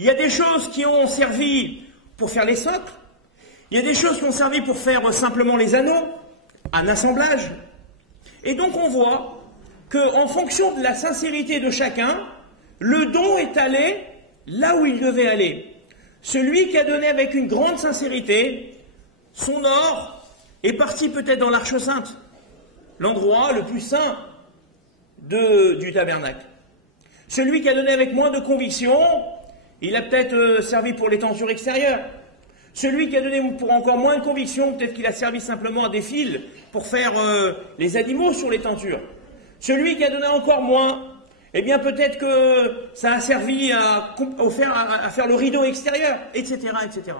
Il y a des choses qui ont servi pour faire les socles. Il y a des choses qui ont servi pour faire simplement les anneaux, un assemblage. Et donc on voit qu'en fonction de la sincérité de chacun, le don est allé là où il devait aller. Celui qui a donné avec une grande sincérité, son or est parti peut-être dans l'Arche Sainte, l'endroit le plus saint du tabernacle. Celui qui a donné avec moins de conviction, il a peut-être servi pour les tentures extérieures. Celui qui a donné pour encore moins de conviction, peut-être qu'il a servi simplement à des fils pour faire les animaux sur les tentures. Celui qui a donné encore moins, eh bien peut-être que ça a servi à faire le rideau extérieur, etc., etc.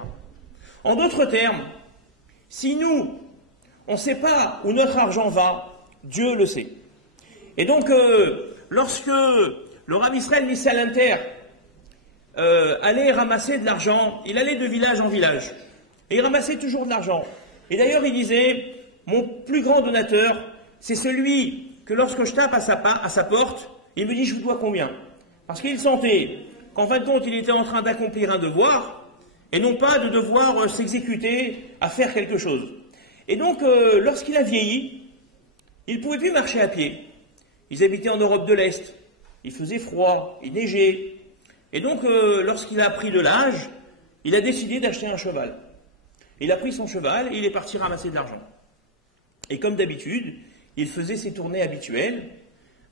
En d'autres termes, si nous, on ne sait pas où notre argent va, Dieu le sait. Et donc, lorsque le Rav Israël Missalenter allait ramasser de l'argent, il allait de village en village. Et il ramassait toujours de l'argent. Et d'ailleurs, il disait, mon plus grand donateur, c'est celui que lorsque je tape à sa porte, il me dit, je vous dois combien? Parce qu'il sentait qu'en fin de compte, il était en train d'accomplir un devoir, et non pas de devoir s'exécuter à faire quelque chose. Et donc, lorsqu'il a vieilli, il ne pouvait plus marcher à pied. Ils habitaient en Europe de l'Est. Il faisait froid, il neigeait. Et donc, lorsqu'il a pris de l'âge, il a décidé d'acheter un cheval. Il a pris son cheval et il est parti ramasser de l'argent. Et comme d'habitude, il faisait ses tournées habituelles,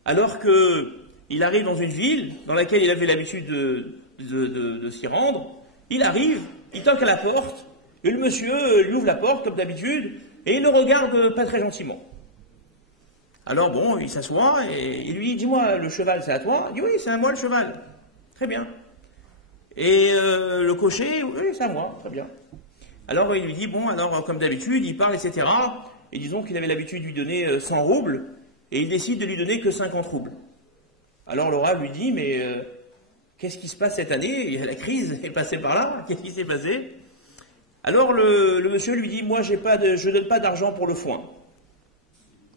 alors qu'il arrive dans une ville dans laquelle il avait l'habitude de s'y rendre. Il arrive, il toque à la porte, et le monsieur lui ouvre la porte comme d'habitude, et il le regarde pas très gentiment. Alors bon, il s'assoit et il lui dit, dis-moi, le cheval c'est à toi? Il dit, oui, c'est à moi le cheval. Très bien. Et le cocher, oui, c'est à moi, très bien. Alors il lui dit, bon, alors comme d'habitude, il parle, etc. Et disons qu'il avait l'habitude de lui donner 100 roubles, et il décide de lui donner que 50 roubles. Alors le Rav lui dit, mais qu'est-ce qui se passe cette année? La crise est passée par là, qu'est-ce qui s'est passé? Alors le monsieur lui dit, moi je ne donne pas d'argent pour le foin.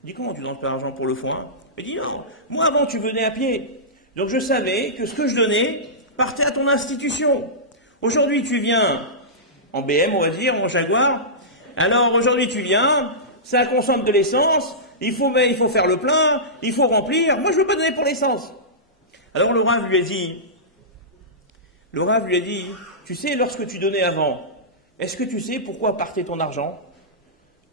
Il dit, comment tu ne donnes pas d'argent pour le foin? Il dit, non, moi avant tu venais à pied. Donc je savais que ce que je donnais partait à ton institution. Aujourd'hui tu viens en BM, on va dire, en Jaguar. Alors aujourd'hui tu viens, ça consomme de l'essence, il faut faire le plein, il faut remplir. Moi je ne veux pas donner pour l'essence. Alors le Rav lui a dit, tu sais, lorsque tu donnais avant, est-ce que tu sais pourquoi partait ton argent?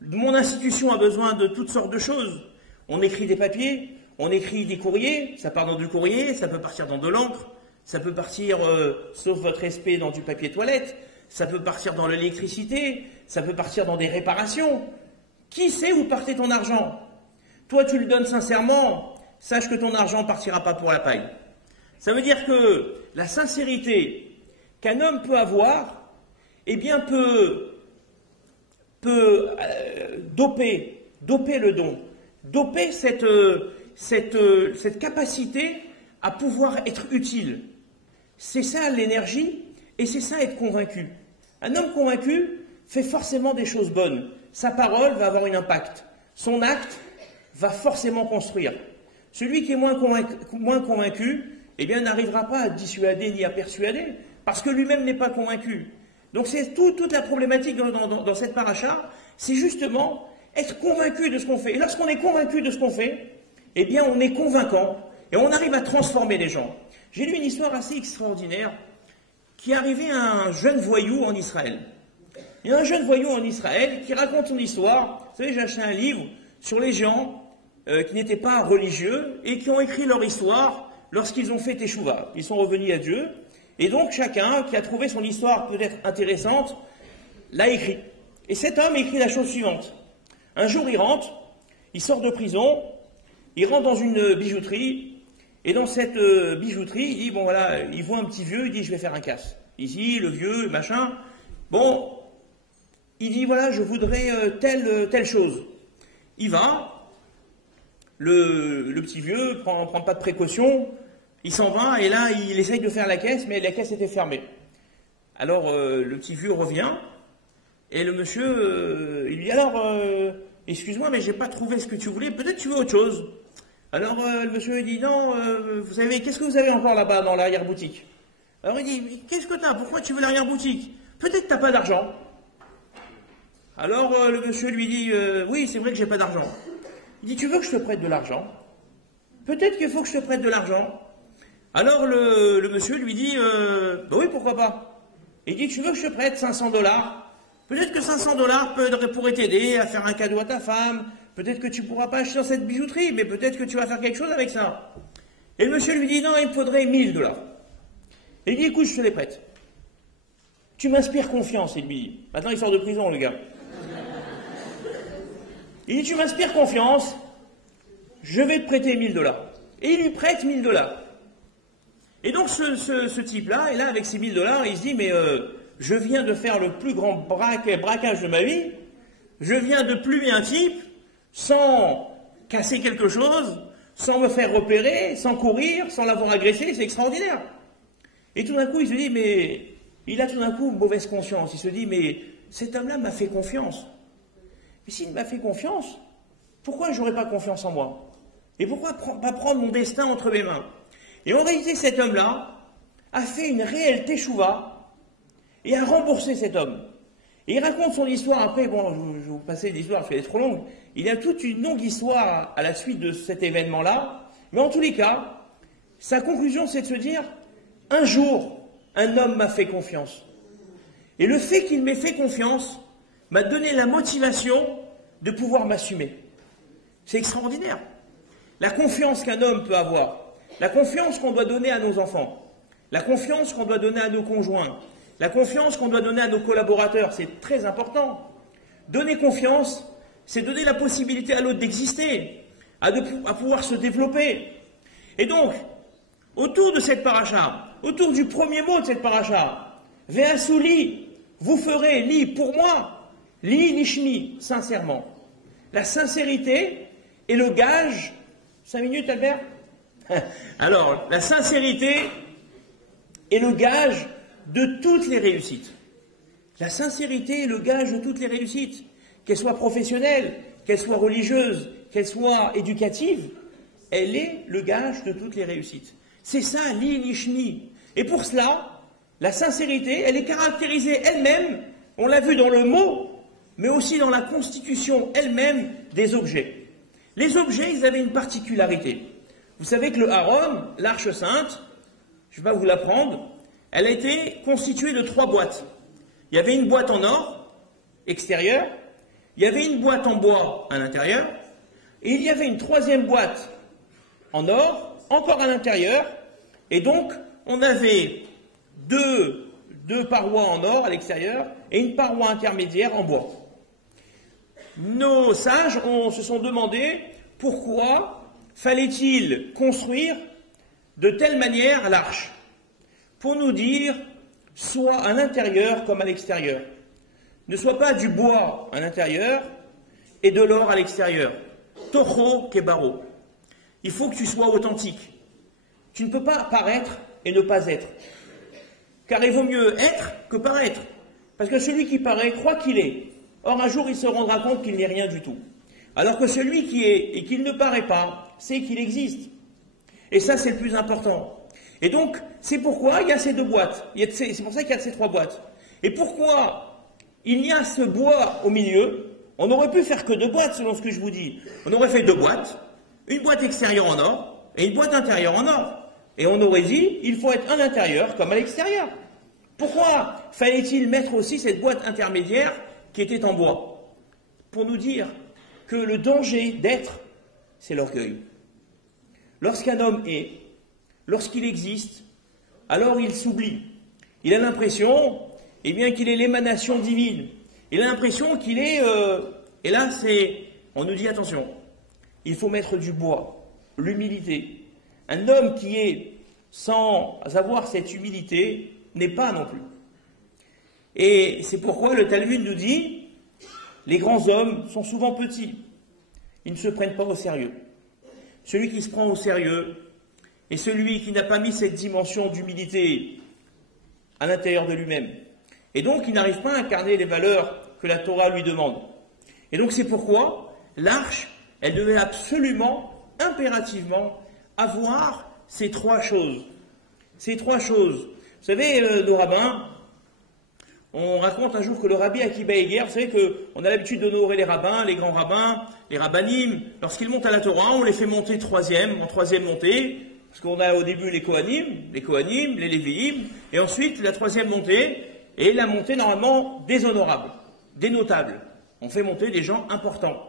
Mon institution a besoin de toutes sortes de choses. On écrit des papiers, on écrit des courriers, ça part dans du courrier, ça peut partir dans de l'encre, ça peut partir, sauf votre respect, dans du papier toilette, ça peut partir dans l'électricité, ça peut partir dans des réparations. Qui sait où partait ton argent? Toi, tu le donnes sincèrement, sache que ton argent ne partira pas pour la paille. Ça veut dire que la sincérité qu'un homme peut avoir, eh bien, peut doper le don, doper cette capacité à pouvoir être utile. C'est ça l'énergie et c'est ça être convaincu. Un homme convaincu fait forcément des choses bonnes. Sa parole va avoir un impact. Son acte va forcément construire. Celui qui est moins convaincu, eh bien, n'arrivera pas à dissuader ni à persuader, parce que lui-même n'est pas convaincu. Donc c'est toute la problématique dans cette paracha, c'est justement être convaincu de ce qu'on fait. Et lorsqu'on est convaincu de ce qu'on fait, eh bien on est convaincant et on arrive à transformer les gens. J'ai lu une histoire assez extraordinaire qui est arrivée à un jeune voyou en Israël. Il y a un jeune voyou en Israël qui raconte son histoire. Vous savez, j'ai acheté un livre sur les gens qui n'étaient pas religieux et qui ont écrit leur histoire lorsqu'ils ont fait Teshuvah. Ils sont revenus à Dieu. Et donc chacun qui a trouvé son histoire peut-être intéressante l'a écrit. Et cet homme écrit la chose suivante. Un jour il sort de prison, il rentre dans une bijouterie, et dans cette bijouterie, il dit, bon voilà, il voit un petit vieux, il dit, je vais faire un casse. Ici, le vieux, le machin, bon, il dit, voilà, je voudrais telle chose. Il va, le petit vieux prend pas de précaution, il s'en va, et là, il essaye de faire la caisse, mais la caisse était fermée. Alors, le petit vieux revient, et le monsieur, il lui dit, alors, excuse-moi, mais j'ai pas trouvé ce que tu voulais, peut-être tu veux autre chose. Alors, le monsieur dit, non, vous savez, qu'est-ce que vous avez encore là-bas, dans l'arrière-boutique? Alors il dit, mais qu'est-ce que t'as? Pourquoi tu veux l'arrière-boutique? Peut-être que t'as pas d'argent. Alors le monsieur lui dit, oui, c'est vrai que j'ai pas d'argent. Il dit, tu veux que je te prête de l'argent? Peut-être qu'il faut que je te prête de l'argent. Alors le monsieur lui dit, bah oui, pourquoi pas? Il dit, tu veux que je te prête 500 dollars? Peut-être que 500 dollars pourraient t'aider à faire un cadeau à ta femme. Peut-être que tu pourras pas acheter dans cette bijouterie, mais peut-être que tu vas faire quelque chose avec ça. Et le monsieur lui dit, non, il me faudrait 1000 dollars. Et il dit, écoute, je te les prête. Tu m'inspires confiance, il lui dit. Maintenant, il sort de prison, le gars. Il dit, tu m'inspires confiance, je vais te prêter 1000 dollars. Et il lui prête 1000 dollars. Et donc, ce type-là, et là, avec ces 1000 dollars, il se dit, mais je viens de faire le plus grand braquage de ma vie, je viens de plumer un type, sans casser quelque chose, sans me faire repérer, sans courir, sans l'avoir agressé, c'est extraordinaire. Et tout d'un coup, il se dit, mais il a tout d'un coup une mauvaise conscience. Il se dit, mais cet homme-là m'a fait confiance. Mais s'il m'a fait confiance, pourquoi je n'aurais pas confiance en moi? Et pourquoi pas prendre mon destin entre mes mains? Et en réalité, cet homme-là a fait une réelle teshuva et a remboursé cet homme. Et il raconte son histoire après, bon, je vais vous passer l'histoire, parce qu'elle est trop longue. Il y a toute une longue histoire à la suite de cet événement-là. Mais en tous les cas, sa conclusion, c'est de se dire, un jour, un homme m'a fait confiance. Et le fait qu'il m'ait fait confiance m'a donné la motivation de pouvoir m'assumer. C'est extraordinaire. La confiance qu'un homme peut avoir, la confiance qu'on doit donner à nos enfants, la confiance qu'on doit donner à nos conjoints, la confiance qu'on doit donner à nos collaborateurs, c'est très important. Donner confiance, c'est donner la possibilité à l'autre d'exister, à pouvoir se développer. Et donc, autour de cette paracha, autour du premier mot de cette paracha, Ve'asuli, vous ferez, li pour moi, li nishmi, sincèrement. La sincérité est le gage. 5 minutes, Albert? Alors, la sincérité est le gage de toutes les réussites. La sincérité est le gage de toutes les réussites, qu'elles soient professionnelles, qu'elles soient religieuses, qu'elles soient éducatives, elle est le gage de toutes les réussites. C'est ça, li nishmi. Et pour cela, la sincérité, elle est caractérisée elle-même, on l'a vu dans le mot, mais aussi dans la constitution elle-même des objets. Les objets, ils avaient une particularité. Vous savez que le Haron, l'arche sainte, je ne vais pas vous l'apprendre, elle a été constituée de 3 boîtes. Il y avait une boîte en or, extérieure, il y avait une boîte en bois à l'intérieur, et il y avait une 3e boîte en or, encore à l'intérieur, et donc on avait deux parois en or à l'extérieur et une paroi intermédiaire en bois. Nos sages se sont demandé pourquoi fallait-il construire de telle manière l'arche, pour nous dire soit à l'intérieur comme à l'extérieur. Ne soit pas du bois à l'intérieur et de l'or à l'extérieur. Toho kebaro. Il faut que tu sois authentique. Tu ne peux pas paraître et ne pas être. Car il vaut mieux être que paraître. Parce que celui qui paraît croit qu'il est. Or, un jour, il se rendra compte qu'il n'est rien du tout. Alors que celui qui est et qu'il ne paraît pas, sait qu'il existe. Et ça, c'est le plus important. Et donc, c'est pourquoi il y a ces 2 boîtes. C'est pour ça qu'il y a ces 3 boîtes. Et pourquoi il y a ce bois au milieu? On aurait pu faire que 2 boîtes, selon ce que je vous dis. On aurait fait 2 boîtes. Une boîte extérieure en or et une boîte intérieure en or. Et on aurait dit, il faut être à l'intérieur comme à l'extérieur. Pourquoi fallait-il mettre aussi cette boîte intermédiaire qui était en bois? Pour nous dire que le danger d'être, c'est l'orgueil. Lorsqu'un homme est, lorsqu'il existe, alors il s'oublie. Il a l'impression, eh bien, qu'il est l'émanation divine. Il a l'impression qu'il est... et là, on nous dit, attention, il faut mettre du bois, l'humilité. Un homme qui est sans avoir cette humilité n'est pas non plus. Et c'est pourquoi le Talmud nous dit, les grands hommes sont souvent petits. Ils ne se prennent pas au sérieux. Celui qui se prend au sérieux est celui qui n'a pas mis cette dimension d'humilité à l'intérieur de lui-même. Et donc, il n'arrive pas à incarner les valeurs que la Torah lui demande. Et donc, c'est pourquoi l'arche, elle devait absolument, impérativement, avoir ces 3 choses. Ces 3 choses. Vous savez, le rabbin, on raconte un jour que le rabbi Akiba Eger, vous savez qu'on a l'habitude d'honorer les rabbins, les grands rabbins, les rabbanim. Lorsqu'ils montent à la Torah, on les fait monter en troisième montée, parce qu'on a au début les Kohanim, les Lévi'im, et ensuite la troisième montée, et la montée normalement des honorables, des notables. On fait monter des gens importants.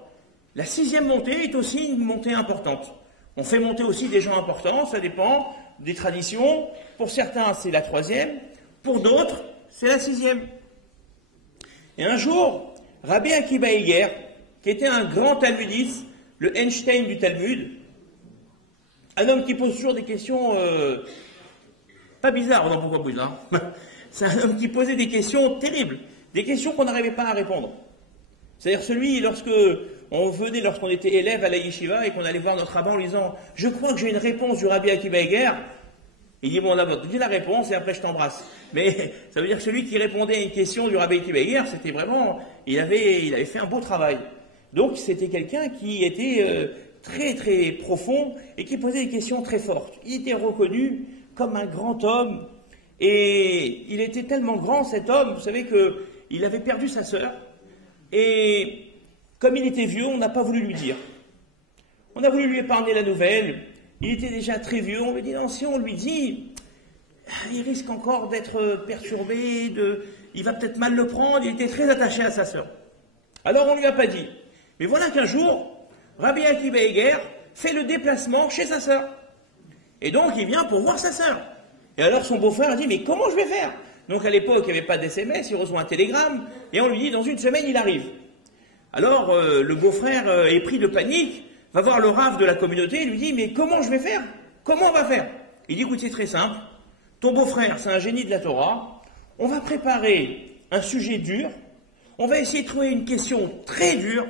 La sixième montée est aussi une montée importante. On fait monter aussi des gens importants, ça dépend des traditions. Pour certains, c'est la troisième, pour d'autres, c'est la sixième. Et un jour, Rabbi Akiba Eger, qui était un grand talmudiste, le Einstein du Talmud, un homme qui pose toujours des questions pas bizarres, non, pourquoi bizarre? C'est un homme qui posait des questions terribles, des questions qu'on n'arrivait pas à répondre. C'est-à-dire celui, lorsqu'on était élève à la yeshiva et qu'on allait voir notre rabbin en lui disant « Je crois que j'ai une réponse du Rabbi Akiba Eger », il dit « Bon, d'abord, dis la réponse et après je t'embrasse ». Mais ça veut dire que celui qui répondait à une question du Rabbi Akiba Eger, c'était vraiment, il avait fait un beau travail. Donc c'était quelqu'un qui était très très profond et qui posait des questions très fortes. Il était reconnu comme un grand homme et il était tellement grand cet homme, vous savez qu'il avait perdu sa sœur et comme il était vieux, on n'a pas voulu lui dire. On a voulu lui épargner la nouvelle, il était déjà très vieux, on lui dit non, si on lui dit, il risque encore d'être perturbé, il va peut-être mal le prendre, il était très attaché à sa sœur. Alors on ne lui a pas dit. Mais voilà qu'un jour, Rabbi Akiba Eger fait le déplacement chez sa sœur. Et donc il vient pour voir sa sœur. Et alors son beau-frère dit, mais comment je vais faire? Donc à l'époque, il n'y avait pas d'SMS, il reçoit un télégramme, et on lui dit, dans une semaine, il arrive. Alors le beau-frère est pris de panique, va voir le rave de la communauté, et lui dit, mais comment je vais faire? Comment on va faire? Il dit, écoute, c'est très simple, ton beau-frère, c'est un génie de la Torah, on va préparer un sujet dur, on va essayer de trouver une question très dure,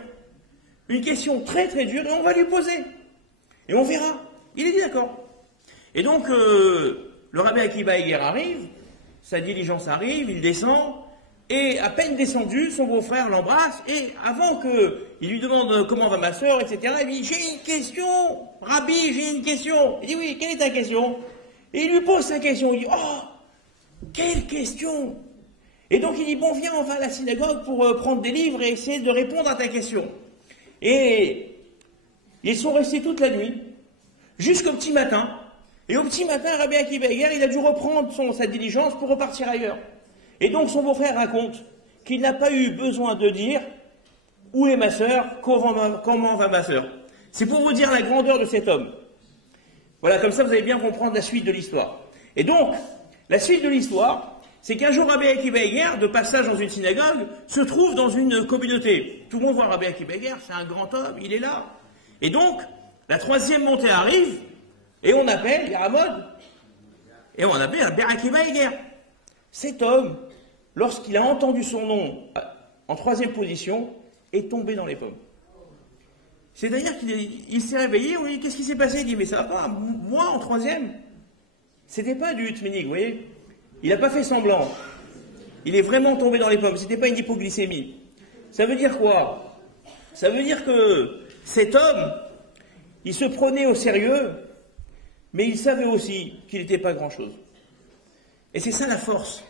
une question très très dure, et on va lui poser. Et on verra. Il est dit d'accord. Et donc, le Rabbi Akiba Eger arrive, sa diligence arrive, il descend, et à peine descendu, son beau-frère l'embrasse, et avant qu'il lui demande comment va ma sœur, etc., il dit, j'ai une question, Rabbi, j'ai une question. Il dit, oui, quelle est ta question? Et il lui pose sa question, il dit, oh, quelle question? Et donc il dit, bon, viens, on va à la synagogue pour prendre des livres et essayer de répondre à ta question. Et ils sont restés toute la nuit, jusqu'au petit matin. Et au petit matin, Rabbi Akiba Eger, il a dû reprendre sa diligence pour repartir ailleurs. Et donc son beau-frère raconte qu'il n'a pas eu besoin de dire « Où est ma sœur? Comment va ma sœur ?» C'est pour vous dire la grandeur de cet homme. Voilà, comme ça vous allez bien comprendre la suite de l'histoire. Et donc, la suite de l'histoire, c'est qu'un jour Rabbi Akiba Eger, de passage dans une synagogue, se trouve dans une communauté. Tout le monde voit Rabbi Akiba Eger, c'est un grand homme, il est là. Et donc, la troisième montée arrive, et on appelle Yaramod, et on appelle Rabbi Akiba Eger. Cet homme, lorsqu'il a entendu son nom en troisième position, est tombé dans les pommes. C'est-à-dire qu'il s'est réveillé, on lui dit, qu'est-ce qui s'est passé? Il dit, mais ça va pas, moi en troisième, c'était pas du Tmenig, vous voyez? Il n'a pas fait semblant. Il est vraiment tombé dans les pommes, c'était pas une hypoglycémie. Ça veut dire quoi? Ça veut dire que cet homme, il se prenait au sérieux, mais il savait aussi qu'il n'était pas grand-chose. Et c'est ça la force,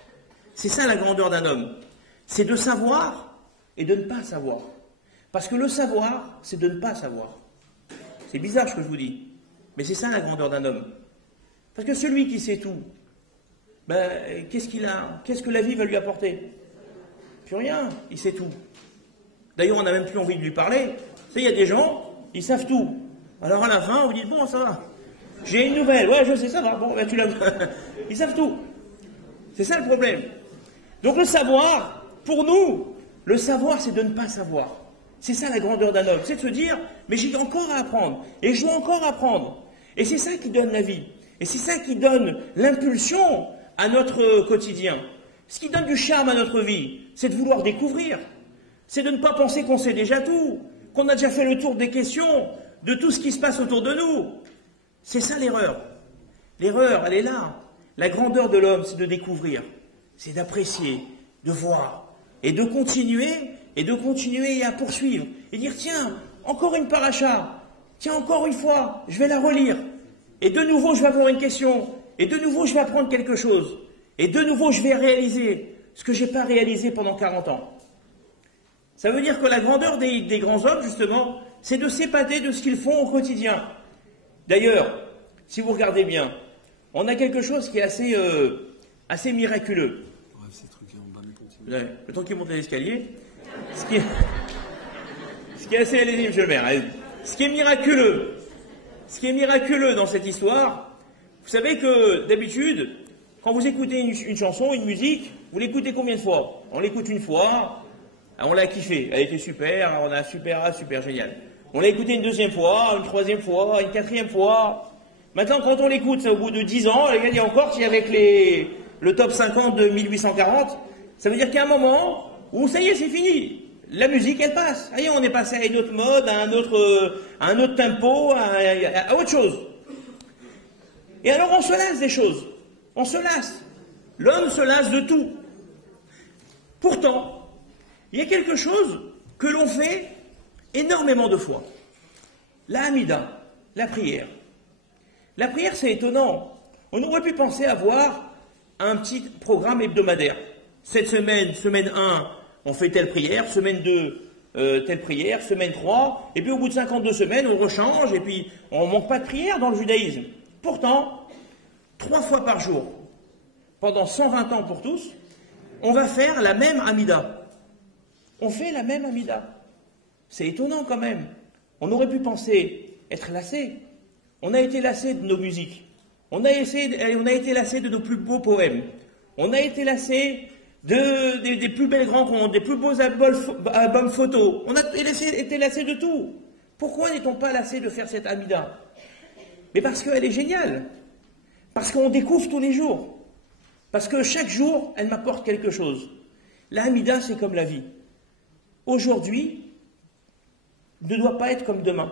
c'est ça la grandeur d'un homme, c'est de savoir et de ne pas savoir. Parce que le savoir, c'est de ne pas savoir. C'est bizarre ce que je vous dis, mais c'est ça la grandeur d'un homme. Parce que celui qui sait tout, ben, qu'est-ce qu'il a? Qu'est-ce que la vie va lui apporter? Plus rien, il sait tout. D'ailleurs, on n'a même plus envie de lui parler. Tu sais, il y a des gens, ils savent tout. Alors à la fin, vous dites, bon, ça va. J'ai une nouvelle, ouais, je sais, ça va. Bon, ben tu l'as. Ils savent tout. C'est ça le problème. Donc le savoir, pour nous, le savoir, c'est de ne pas savoir. C'est ça la grandeur d'un homme. C'est de se dire, mais j'ai encore à apprendre. Et je dois encore apprendre. Et c'est ça qui donne la vie. Et c'est ça qui donne l'impulsion à notre quotidien. Ce qui donne du charme à notre vie, c'est de vouloir découvrir. C'est de ne pas penser qu'on sait déjà tout, qu'on a déjà fait le tour des questions, de tout ce qui se passe autour de nous. C'est ça l'erreur. L'erreur, elle est là. La grandeur de l'homme, c'est de découvrir, c'est d'apprécier, de voir, et de continuer et à poursuivre. Et dire, tiens, encore une paracha, tiens, encore une fois, je vais la relire. Et de nouveau, je vais avoir une question. Et de nouveau, je vais apprendre quelque chose. Et de nouveau, je vais réaliser ce que je n'ai pas réalisé pendant 40 ans. Ça veut dire que la grandeur des grands hommes, justement, c'est de s'épater de ce qu'ils font au quotidien. D'ailleurs, si vous regardez bien, on a quelque chose qui est assez miraculeux. Bref, ces trucs en bas, mais continue. Le temps qu'il monte l'escalier, ce qui est assez, allez-y, monsieur le maire, allez-y. Ce qui est miraculeux dans cette histoire, vous savez que d'habitude, quand vous écoutez une chanson, une musique, vous l'écoutez combien de fois? On l'écoute une fois, on l'a kiffé, elle était super, on a super génial. On l'a écouté une deuxième fois, une troisième fois, une quatrième fois. Maintenant, quand on l'écoute, c'est au bout de 10 ans, il y a encore, si avec le top 50 de 1840, ça veut dire qu'il y a un moment où ça y est, c'est fini. La musique, elle passe. Allez, on est passé à une autre mode, à un autre tempo, à autre chose. Et alors, on se lasse des choses. On se lasse. L'homme se lasse de tout. Pourtant, il y a quelque chose que l'on fait énormément de fois. La Hamida, la prière. La prière, c'est étonnant. On aurait pu penser avoir un petit programme hebdomadaire. Cette semaine, semaine 1, on fait telle prière, semaine 2, telle prière, semaine 3, et puis au bout de 52 semaines, on rechange, et puis on ne manque pas de prière dans le judaïsme. Pourtant, 3 fois par jour, pendant 120 ans pour tous, on va faire la même Hamida. On fait la même Hamida. C'est étonnant quand même. On aurait pu penser être lassé. On a été lassé de nos musiques. On a été lassé de nos plus beaux poèmes. On a été lassé des plus belles rencontres, des plus beaux albums photos. On a été lassé de tout. Pourquoi n'est-on pas lassé de faire cette Hamida? Mais parce qu'elle est géniale. Parce qu'on découvre tous les jours. Parce que chaque jour, elle m'apporte quelque chose. La Hamida, c'est comme la vie. Aujourd'hui ne doit pas être comme demain.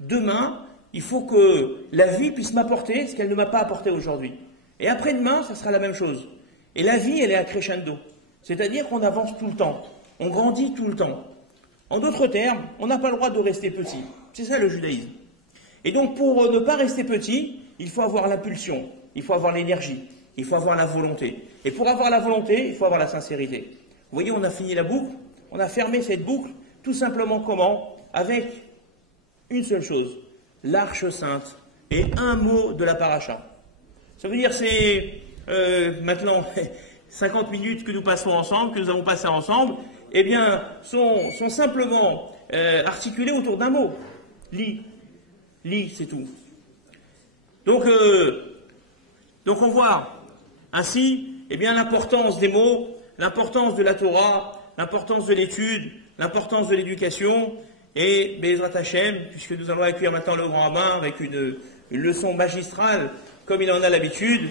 Demain, il faut que la vie puisse m'apporter ce qu'elle ne m'a pas apporté aujourd'hui. Et après-demain, ça sera la même chose. Et la vie, elle est à crescendo. C'est-à-dire qu'on avance tout le temps. On grandit tout le temps. En d'autres termes, on n'a pas le droit de rester petit. C'est ça le judaïsme. Et donc, pour ne pas rester petit, il faut avoir l'impulsion, il faut avoir l'énergie, il faut avoir la volonté. Et pour avoir la volonté, il faut avoir la sincérité. Vous voyez, on a fini la boucle, on a fermé cette boucle, tout simplement comment? Avec une seule chose, l'Arche Sainte et un mot de la paracha. Ça veut dire c'est maintenant 50 minutes que nous passons ensemble, que nous avons passé ensemble, eh bien, sont simplement articulées autour d'un mot. Li, c'est tout. Donc on voit ainsi, eh bien, l'importance des mots, l'importance de la Torah, l'importance de l'étude, l'importance de l'éducation, et Bezrat Hashem, puisque nous allons accueillir maintenant le grand rabbin avec une leçon magistrale, comme il en a l'habitude,